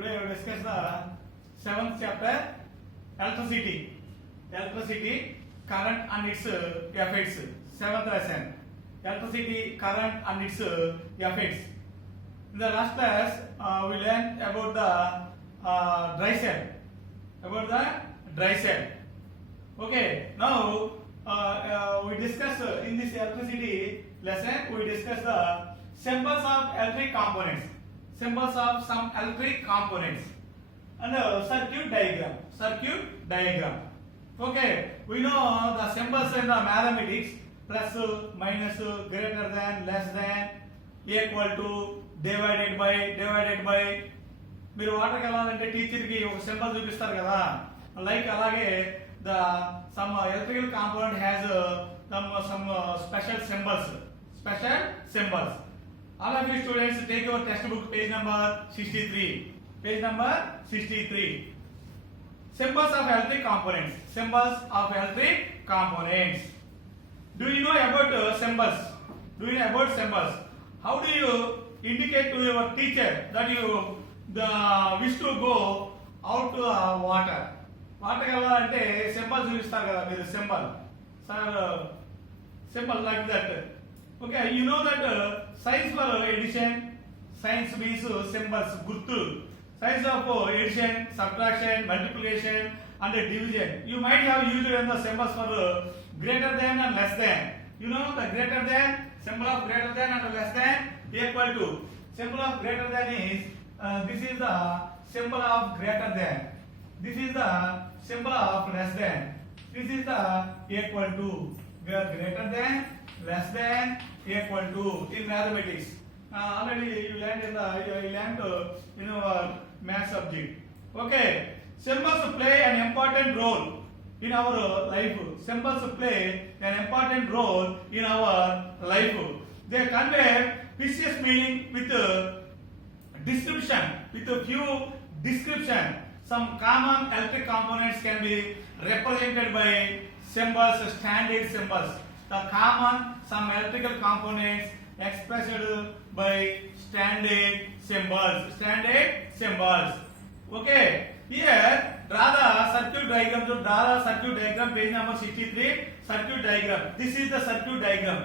Today we will discuss the seventh chapter, electricity. Electricity, current and its effects. Seventh lesson, electricity, current and its effects. In the last class, we learned about the dry cell. About the dry cell. Okay. Now we discuss in this electricity lesson. We discuss the symbols of electric components. Symbols of some electric components and circuit diagram. Circuit diagram. Okay, we know the symbols in the mathematics: plus, minus, greater than, less than, equal to, divided by. మీరు వాటర్కి వెళ్ళాలంటే టీచర్కి ఒక symbol చూపిస్తారు కదా, like అలాగే the sum electrical component has some special symbols. All of you students take your textbook page number 63. Page number 63. Symbols of electric components. Symbols of electric components. Do you know about symbols? Do you know about symbols? How do you indicate to your teacher that you wish to go out to water? Water వెళ్ళాలంటే symbol చూపిస్తారు కదా మీరు, symbol sir symbol like that. Okay, you know that signs for addition, signs means symbols, గుర్తు. Signs of addition, subtraction, multiplication and division. You might have used the symbols for greater than and less than. You know the greater than, symbol of greater than and less than equal to. Symbol of greater than is this is the symbol of greater than. This is the symbol of less than. This is the equal to. Greater than, less than, equal to in mathematics. Already you learned in our math subject. Okay, symbols play an important role in our life. Symbols play an important role in our life. They convey precious meaning with description, with a few description. Some common electric components can be represented by symbols, standard symbols. The common some electrical components expressed by standard symbols. Standard symbols. Okay. Here draw the circuit diagram. So draw the circuit diagram, page number 63. Circuit diagram. This is the circuit diagram.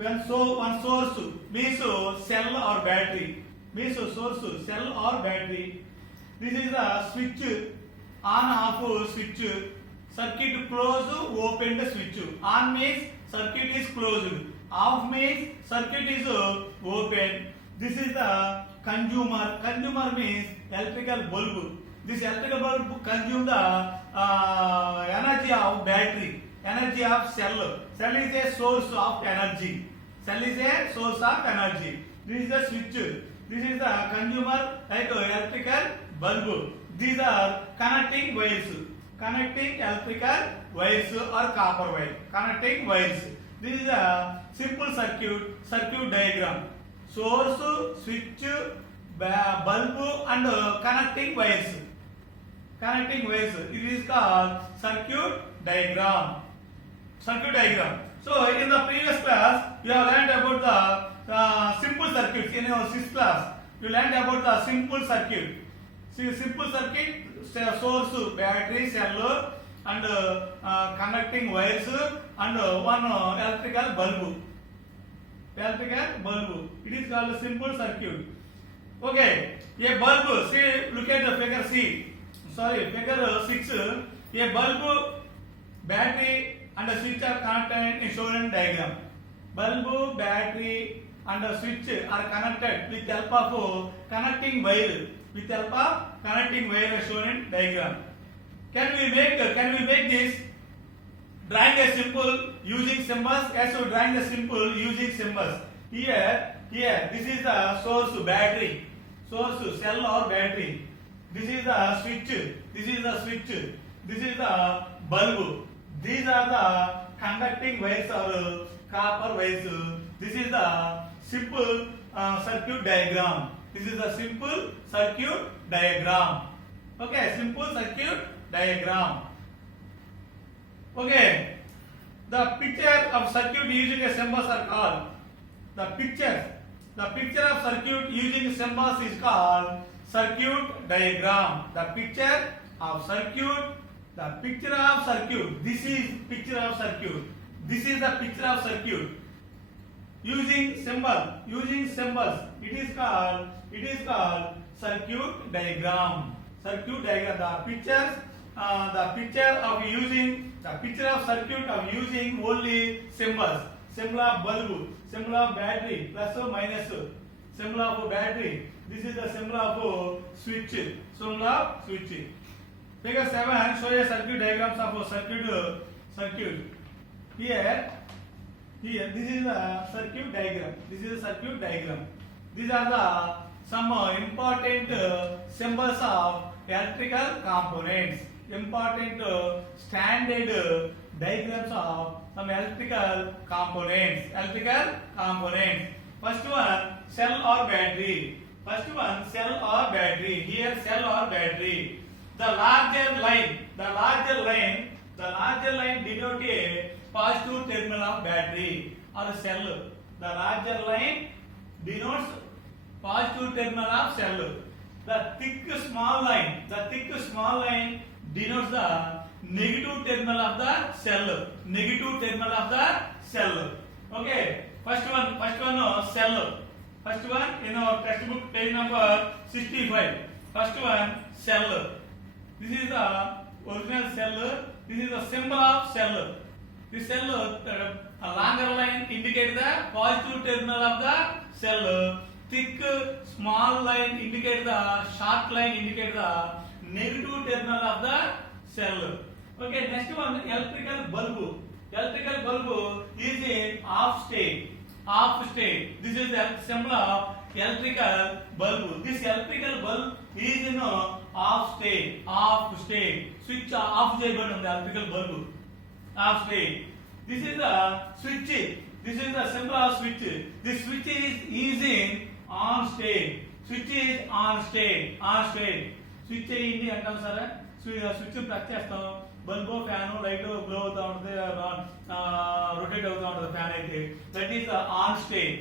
When one source means cell or battery. Means source, cell or battery. This is the switch, on off switch. Circuit closed, opened switch. On means circuit is closed. Off means circuit is open. This is the consumer. Consumer means electrical bulb. This electrical bulb consume the energy of battery, energy of cell. Cell is a source of energy. Cell is a source of energy. This is the switch. This is the consumer like electrical bulb. These are connecting wires. Connecting electrical wires or copper wire. Connecting wires. This is a simple circuit diagram. Source, switch, bulb and connecting wires. Connecting wires. It is called circuit diagram. Circuit diagram. So in the previous class you have learned about the simple circuits. In your 6th class you learned about the simple circuit. See, simple circuit, source, battery, cell and connecting wires and one electrical bulb. Electrical bulb. It is called a simple circuit. Okay, a bulb. See, look at the figure C. Sorry, figure 6. A bulb, battery and a switch are connected in shown diagram. Bulb, battery and a switch are connected with help of connecting wire. With help of connecting wire as shown in diagram. Can we make this drawing a symbol using symbols? As we drawing the symbol using symbols. Here this is the source, battery, source, cell or battery. This is the switch. This is the switch. This is the bulb. These are the conducting wires or copper wires. This is the simple circuit diagram. This is a simple circuit diagram. Okay, simple circuit diagram. Okay, the picture of circuit using a symbols are called the picture of circuit using symbols is called circuit diagram. The picture of circuit. The picture of circuit. This is picture of circuit. This is the picture of circuit. Using symbols. It is called circuit diagram. Circuit diagram. The picture of circuit of using only symbols. Symbol of bulb, symbol of battery, plus or minus, symbol of battery. This is the symbol of switch, symbol of switch. Figure 7 show a circuit diagrams of a circuit. Here, this is the circuit diagram. These are the some important symbols of electrical components. Important standard diagrams of some electrical components. First one, cell or battery. Here, cell or battery. The larger line denote a positive terminal of battery or cell. The larger line denotes positive terminal of cell. The thick small line denotes the negative terminal of the cell. Okay, first one cell. First one in our textbook page number 65. First one cell. This is the original cell. This is the symbol of cell. This cell, a longer line indicates the positive terminal of the cell. Thick small line indicates the short line indicates the negative terminal of the cell. Okay, next one, electrical bulb. Electrical bulb is in off state. This is the symbol of electrical bulb. This electrical bulb is in off state. Switch off చేయబడి ఉంది electrical bulb. Off state. This is the switch. This is the symbol of switch. This switch is in on state. Switch is on state. Switch చేయండి అంటాం సరే. Switch plug చేస్తాం, bulb fan light glow అవుతా ఉంటుంది, rotate అవుతా ఉంటుంది fan అయితే. That is on state.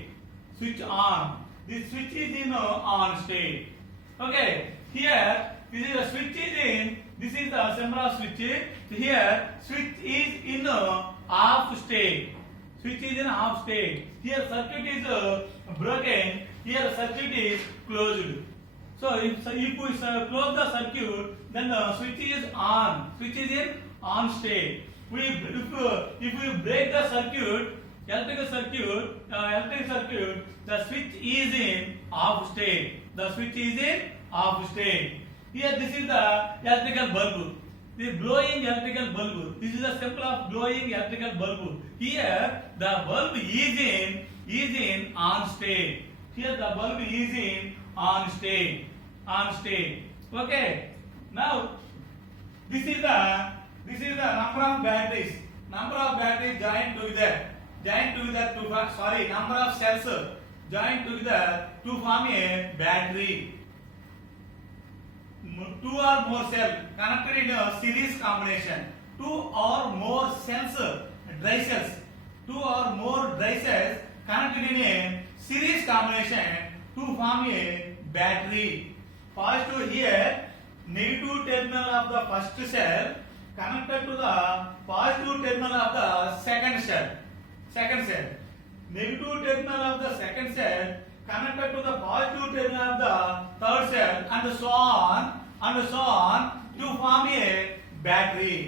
Switch on. This switch is in on state. Okay, here this is the switch is in. This is the symbol of switch. Here switch is in off state. Switch is in off state. Here circuit is broken. Here circuit is closed. So if we close the circuit, then the switch is on. Switch is in on state. If we break the circuit, electric circuit, the switch is in off state. The switch is in off state. Here this is the electrical bulb. The glowing electrical bulb. This is the symbol of glowing electrical bulb. Here the bulb is in on state. Here the bulb is in on state. Okay. Now this is the number of batteries. Number of batteries joined together to form, number of cells joined together to form a battery. Two or more cells connected in a series combination. Two or more cells, dry cells. Two or more dry cells connected in a series combination to form a battery. Positive here, negative terminal of the first cell connected to the positive terminal of the second cell. Negative terminal of the second cell connected to the positive terminal of the third cell, and so on to form a battery.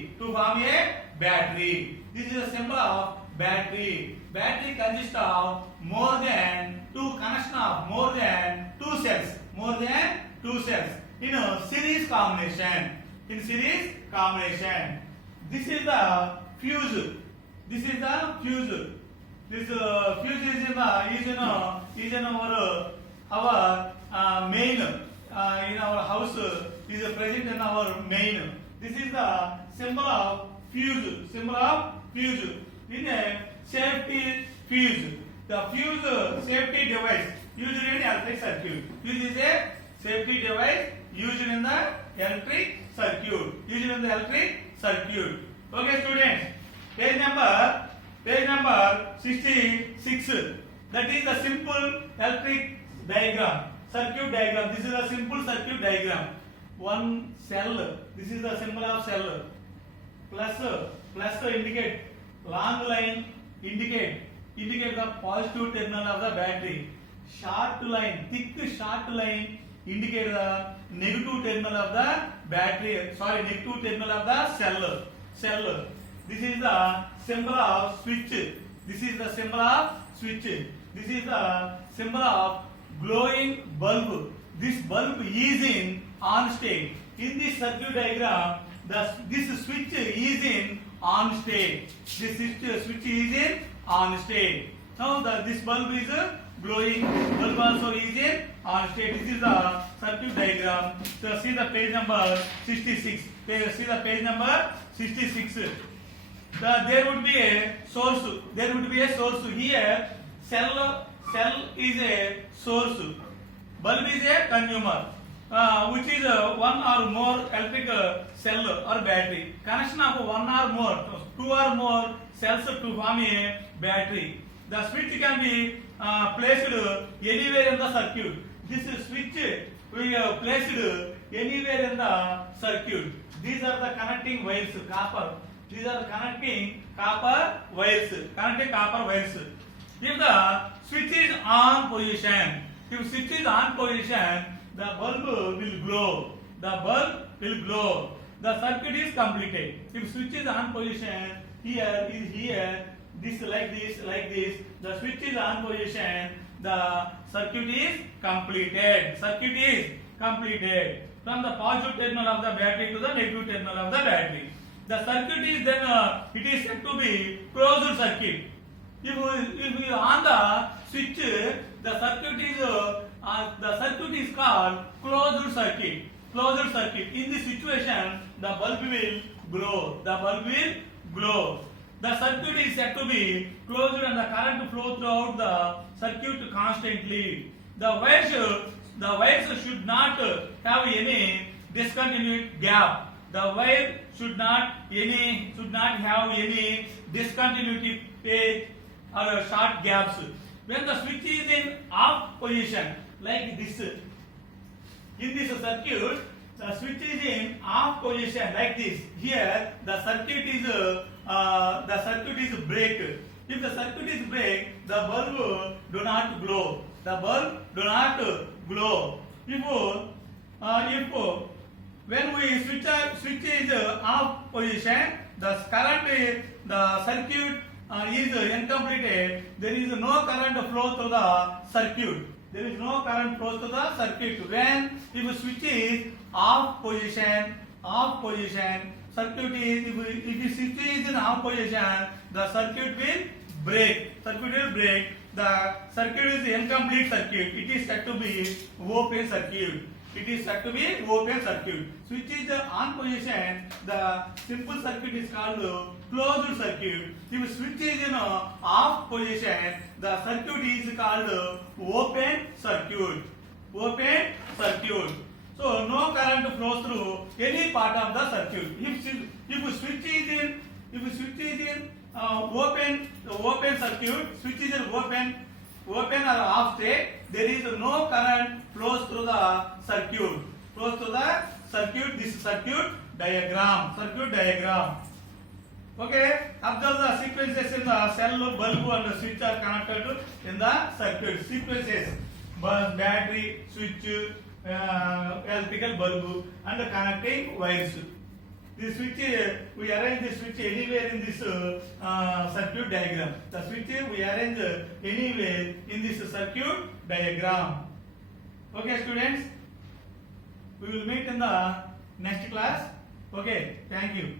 This is a symbol of battery. Battery consists of more than two cells in a series combination. This is the fuse. This fuse is in our main. In our house is present in our main. This is the symbol of fuse. In a safety fuse. The fuse safety device used in electric circuit. Fuse is a safety device used in the electric circuit. Okay, students. Page number 66. That is the simple electric diagram. circuit diagram. This is a simple circuit diagram. One cell. This is the symbol of cell. Plus indicate long line indicate the positive terminal of the battery. Short line, thick short line indicate the negative terminal of the battery. Sorry, negative terminal of the cell. This is the symbol of switch. This is the symbol of switch. This is the symbol of glowing bulb. This bulb is in on state. In this circuit diagram, this switch is in on state. This switch is in on state. Now this bulb is glowing. Bulb also is in on state. This is the circuit diagram. So see the page number 66. See the page number 66. There would be a source. There would be a source here. Cell is a source. Bulb is a consumer, which is one or more electric cell or battery. Connection of one or more, two or more cells to form a battery. The switch can be placed anywhere in the circuit. This switch we have placed anywhere in the circuit. These are the connecting wires, copper. These are connecting copper wires. If the switch is on position, the bulb will glow. The circuit is completed. If switch is on position, here, this like this. The switch is on position. The circuit is completed. From the positive terminal of the battery to the negative terminal of the battery. The circuit is then it is said to be closed circuit. If you on the switch, the circuit is called closed circuit. In this situation, the bulb will glow. The circuit is said to be closed and the current flow throughout the circuit constantly. The wires should not have any discontinued gap. The wire should not have any discontinuity page or short gaps. When the switch is in off position, like this, in this circuit, the switch is in off position like this. Here, the circuit is break. If the circuit is break, the bulb do not glow. If when we switch is off position, the circuit is incompleted. There is no current flow to the circuit. When if switch is off position, circuit is if switch is in off position, the circuit will break. The circuit is incomplete circuit. It is said to be open circuit. Switch is on position. The simple circuit is called closed circuit. If switch is in off position, the circuit is called open circuit. So no current flows through any part of the circuit. If switch is in open circuit, switch is in open or off state, there is no current flows through the circuit. This circuit diagram. Okay, observe the sequences in the cell, bulb and switch are connected in the circuit. Sequences: battery, switch, electrical bulb, and the connecting wires. This switch, we arrange the switch anywhere in this circuit diagram. The switch we arrange anywhere in this circuit diagram. Okay, students, we will meet in the next class. Okay, thank you.